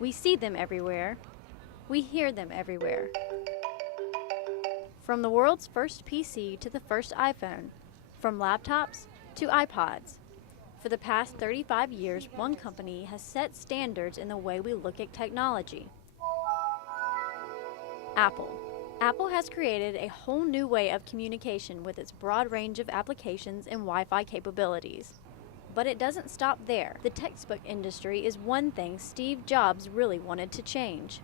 We see them everywhere. We hear them everywhere. From the world's first PC to the first iPhone, from laptops to iPods. For the past 35 years, one company has set standards in the way we look at technology. Apple. Apple has created a whole new way of communication with its broad range of applications and Wi-Fi capabilities. But it doesn't stop there. The textbook industry is one thing Steve Jobs really wanted to change.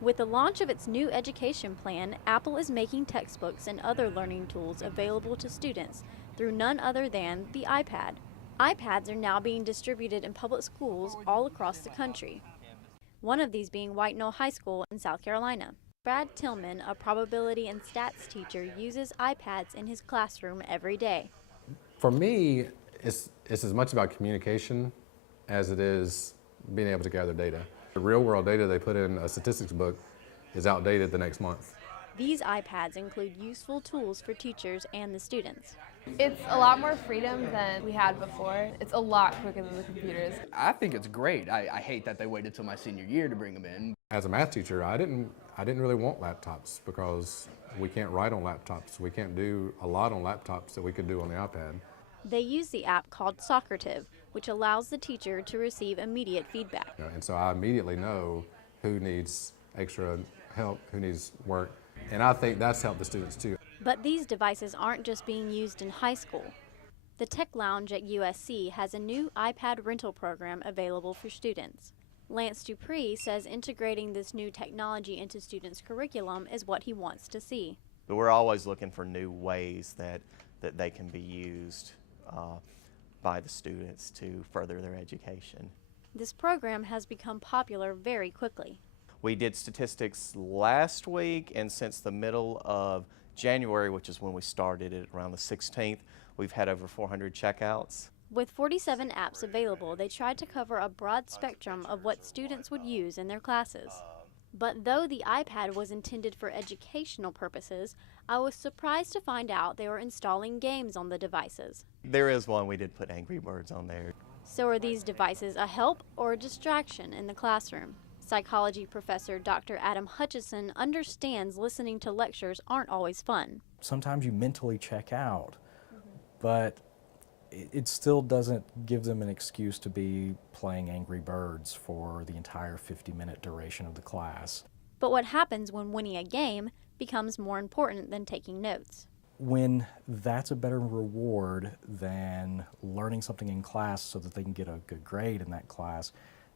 With the launch of its new education plan, Apple is making textbooks and other learning tools available to students through none other than the iPad. iPads are now being distributed in public schools all across the country. One of these being White Knoll High School in South Carolina. Brad Tillman, a probability and stats teacher, uses iPads in his classroom every day. For me, it's as much about communication as it is being able to gather data. The real world data they put in a statistics book is outdated the next month. These iPads include useful tools for teachers and the students. It's a lot more freedom than we had before. It's a lot quicker than the computers. I think it's great. I hate that they waited till my senior year to bring them in. As a math teacher, I didn't really want laptops because we can't write on laptops. We can't do a lot on laptops that we could do on the iPad. They use the app called Socrative, which allows the teacher to receive immediate feedback. And so I immediately know who needs extra help, who needs work, and I think that's helped the students too. But these devices aren't just being used in high school. The Tech Lounge at USC has a new iPad rental program available for students. Lance Dupre says integrating this new technology into students' curriculum is what he wants to see. But we're always looking for new ways that they can be used by the students to further their education. This program has become popular very quickly. We did statistics last week, and since the middle of January, which is when we started it around the 16th, we've had over 400 checkouts. With 47 apps available, they tried to cover a broad spectrum of what students would use in their classes. But though the iPad was intended for educational purposes, I was surprised to find out they were installing games on the devices. There is one, we did put Angry Birds on there. So are these devices a help or a distraction in the classroom? Psychology professor Dr. Adam Hutcheson understands listening to lectures aren't always fun. Sometimes you mentally check out, but it still doesn't give them an excuse to be playing Angry Birds for the entire 50-minute duration of the class. But what happens when winning a game becomes more important than taking notes? When that's a better reward than learning something in class so that they can get a good grade in that class,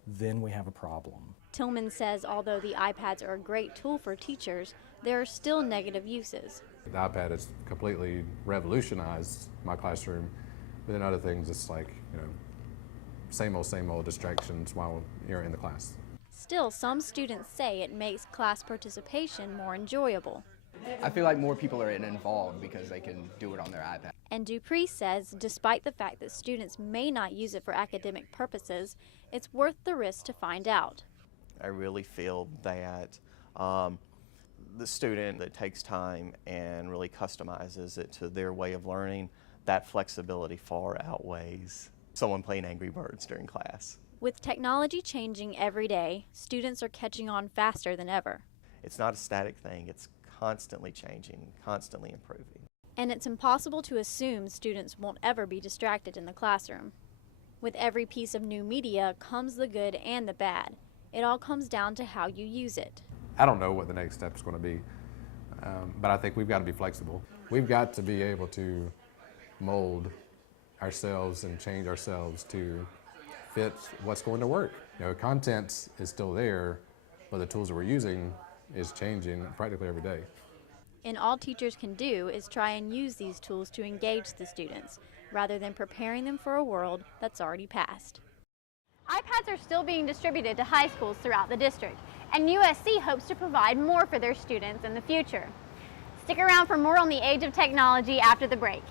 then we have a problem. Tillman says although the iPads are a great tool for teachers, there are still negative uses. The iPad has completely revolutionized my classroom. But then other things, it's like, same old distractions while you're in the class. Still, some students say it makes class participation more enjoyable. I feel like more people are involved because they can do it on their iPad. And Dupre says despite the fact that students may not use it for academic purposes, it's worth the risk to find out. I really feel that the student that takes time and really customizes it to their way of learning, that flexibility far outweighs someone playing Angry Birds during class. With technology changing every day, students are catching on faster than ever. It's not a static thing, it's constantly changing, constantly improving. And it's impossible to assume students won't ever be distracted in the classroom. With every piece of new media comes the good and the bad. It all comes down to how you use it. I don't know what the next step is going to be, but I think we've got to be flexible. We've got to be able to mold ourselves and change ourselves to fit what's going to work. Content is still there, but the tools that we're using is changing practically every day. And all teachers can do is try and use these tools to engage the students, rather than preparing them for a world that's already passed. iPads are still being distributed to high schools throughout the district, and USC hopes to provide more for their students in the future. Stick around for more on the age of technology after the break.